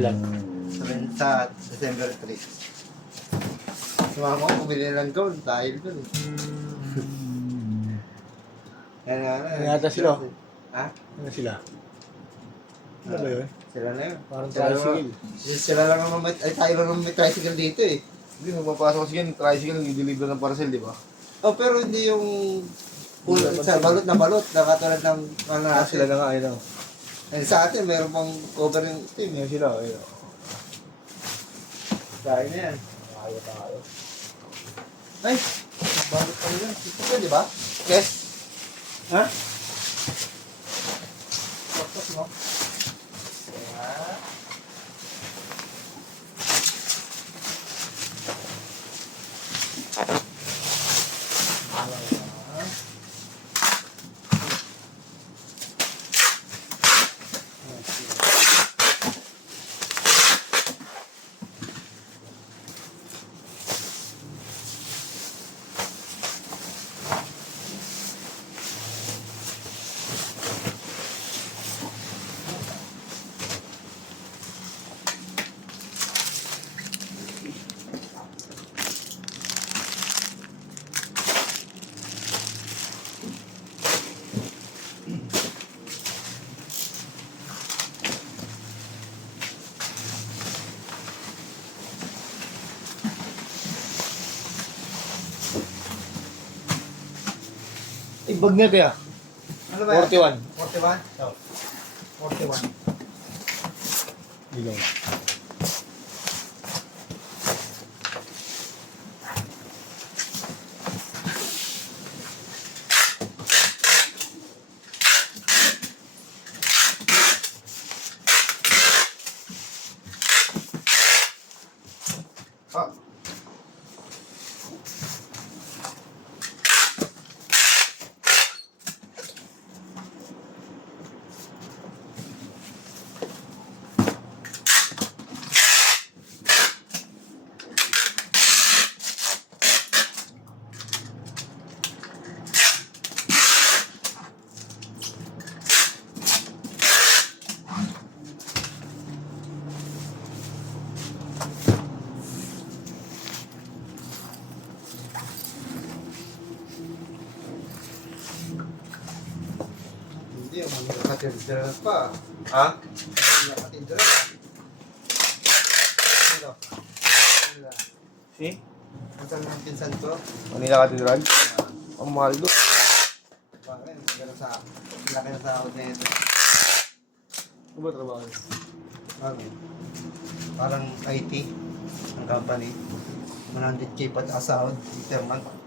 Kailan? Sa December 3. Sumama ko, bumili ng gold dahil dun. Yan nga na. Yata sila. Ha? Ano sila? Ano ba yun? Sila na yun. Parang Sila tricycle. Sila lang naman may, ay tayo lang naman may tricycle dito eh. Hindi, magpapasok kasi yan, tricycle, i-deliver ng parcel, di ba? Oh, pero hindi yung sa balot na balot, na katulad ng ano Sila natin. na nga, ayun. Eh, sa atin, meron pang cover yung team. Yan sila, ayun. Dahil na yan. Tayo. Ay, balot pa rin yan. Ito pa, di ba? Yes. Ha? Tapos mo. Kaya. Ibag na kaya. Ano ba yan? 41. 41? So, 41. Ilaw. Ah. Hindi, yung nakatindra pa. Ha? Nakatindra. Ano? Si? Asan ang pinsan ko? Manila Cathedral? Ang mahal doon. Bakit? Pero sa laki na sahod na ito. Ano ba trabaho? Bakit? Parang IT ang company. 100K pa sahod per month.